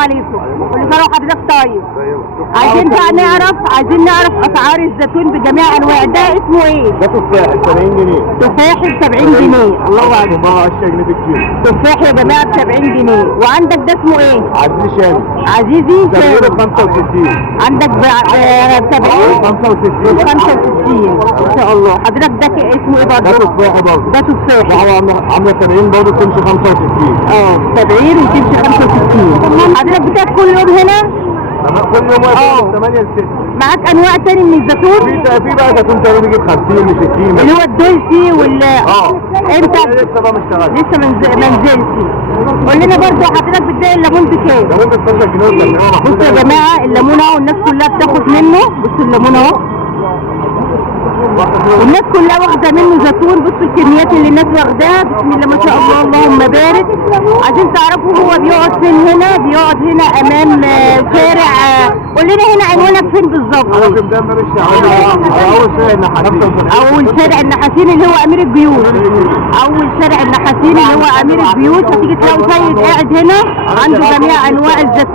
عليكم. كل سنه وحضرتك طيب. طيب. عايزين نعرف اسعار الزيتون بجميع انواع. ده اسمه ايه؟ ده تفاح ب 70 جنيه. تفاحي ب 70 جنيه. الله اكبر. 10 جنيه بالكيلو. تفاح يا جماعه ب 70 جنيه. وعندك ده اسمه ايه؟ عزيزي شامي. عزيزي تغييره شامي. ب 65. عندك ب 70 65. 65 ما شاء الله. حضرتك ده اسمه ايه ده برضه؟ تفاحي برضه. ده تفاحي. ده عامله 70 برضه بتمشي 65. 70 وتمشي 65. حضرتك بتاكل كل يوم هنا؟ كل يوم واقف من 8 ل 6. معاك انواع تاني من الزيتون؟ في بقى زيتون تاني بيجي ب 50 ل 60. اللي هو الدولسي انت لسه بقى ما اشتغلش. لسه ما نزلش. قول لنا برضه حضرتك بتبيع الليمون بكام؟ لو انت 12 جنيه. بصوا يا جماعه الليمون اهو الناس كلها بتاخد منه. بصوا الليمون اهو والناس كلها واخده منه زيتون. بصوا الكميات اللي الناس واخداها. بسم الله ما شاء الله اللهم بارك. عايزين تعرفوا هو بيقعد فين هنا؟ بيقعد هنا امام شارع. قول لنا هنا عنوانك فين بالظبط؟ انا في ميدان باب الشعبيه. اول شارع النحاسين. اول شارع النحاسين اللي هو امير البيوت. اول شارع النحاسين اللي هو امير البيوت. هتيجي تلاقوا سيد قاعد هنا عنده جميع انواع الزيتون.